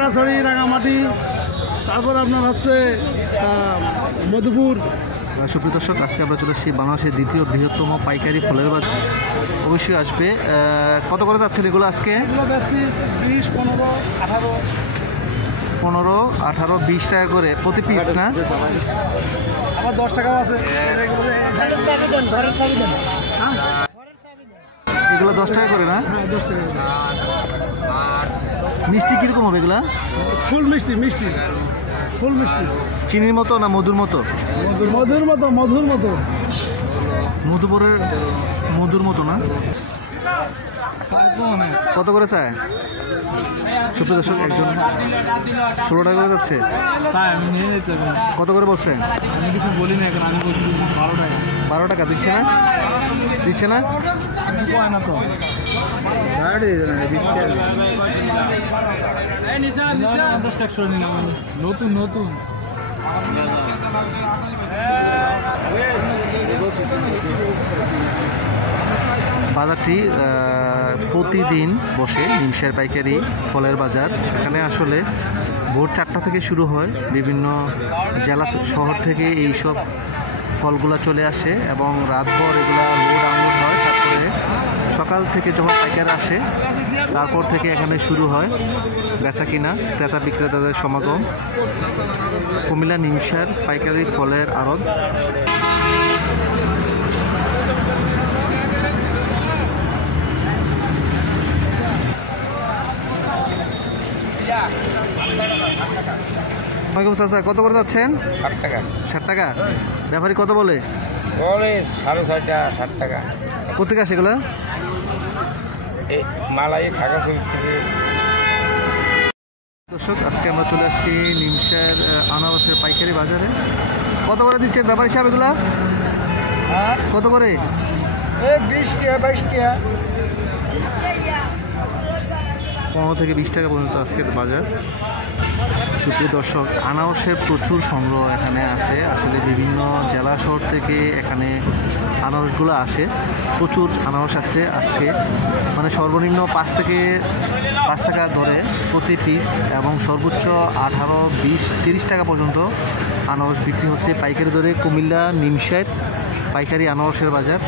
খাগড়াছড়ি, রাঙামাটি, তারপর আপনার হচ্ছে মধুপুর। সুপ্রিয় দর্শক, আজকে আমরা চলে এসেছি বাংলাদেশের দ্বিতীয় বৃহত্তম পাইকারি ফলের বাজার। অবশ্যই আসবে। কত করে যাচ্ছেন এগুলো আজকে? 20, 15, 18, 15, 18, 20 টাকা করে প্রতি পিস না? আবার 10 টাকাও আছে। এগুলো 10 টাকা করে না? হ্যাঁ, 10 টাকা। মিষ্টি কীরকম হবে এগুলা? ফুল মিষ্টি, মিষ্টি, ফুল মিষ্টি। চিনির মতো না মধুর মতো? মধুর মতো, মধুর মতো। মধুপুরের মধুর মতো না? কত করে চায়? সুপ্রিয় দর্শক, একজন 16 টাকা করে যাচ্ছে। আমি নিয়ে যেতে হবে। কত করে বলছে? আমি কিছু বলি না, এখন আমি বলছি 12 টাকা। 12 টাকা দিচ্ছে না? দিচ্ছে না? না তো নতুন নতুন বাজারটি প্রতিদিন বসে নিমসার পাইকারি ফলের বাজার। এখানে আসলে ভোর 4টা থেকে শুরু হয়। বিভিন্ন জেলা শহর থেকে এই সব ফলগুলা চলে আসে এবং রাতভর এগুলা লোড আনলোড হয়। তারপরে সকাল থেকে যখন পাইকার আসে তারপর থেকে এখানে শুরু হয় বেচা কিনা, ক্রেতা বিক্রেতাদের সমাগম। কুমিল্লা নিমসার পাইকারি ফলের আড়ত। কত করে যাচ্ছেন? 60 টাকা। 60 টাকা? ব্যাপারী কত বলে? 6.5 টাকা, 60 টাকা। কোথেকে আসে এগুলো? এই মালাই খাগড়াছড়ি থেকে। দর্শক, আজকে আমরা চলে আসছি নিমসার আনারসের পাইকারি বাজারে। কত করে দিচ্ছেন ব্যাপারী সাহেব এগুলা? কত করে? 20 টাকা, 22 টাকা। 15 থেকে 20 টাকা পর্যন্ত আজকের বাজার। সুপ্রিয় দর্শক, আনারসের প্রচুর সংগ্রহ এখানে আছে। আসলে বিভিন্ন জেলা শহর থেকে এখানে আনারসগুলো আসে। প্রচুর আনারস আসছে আজকে, মানে সর্বনিম্ন 5 টাকা ধরে প্রতি পিস এবং সর্বোচ্চ 18, 20, 30 টাকা পর্যন্ত আনারস বিক্রি হচ্ছে পাইকারি দরে। কুমিল্লা নিমসার পাইকারি আনারসের বাজার।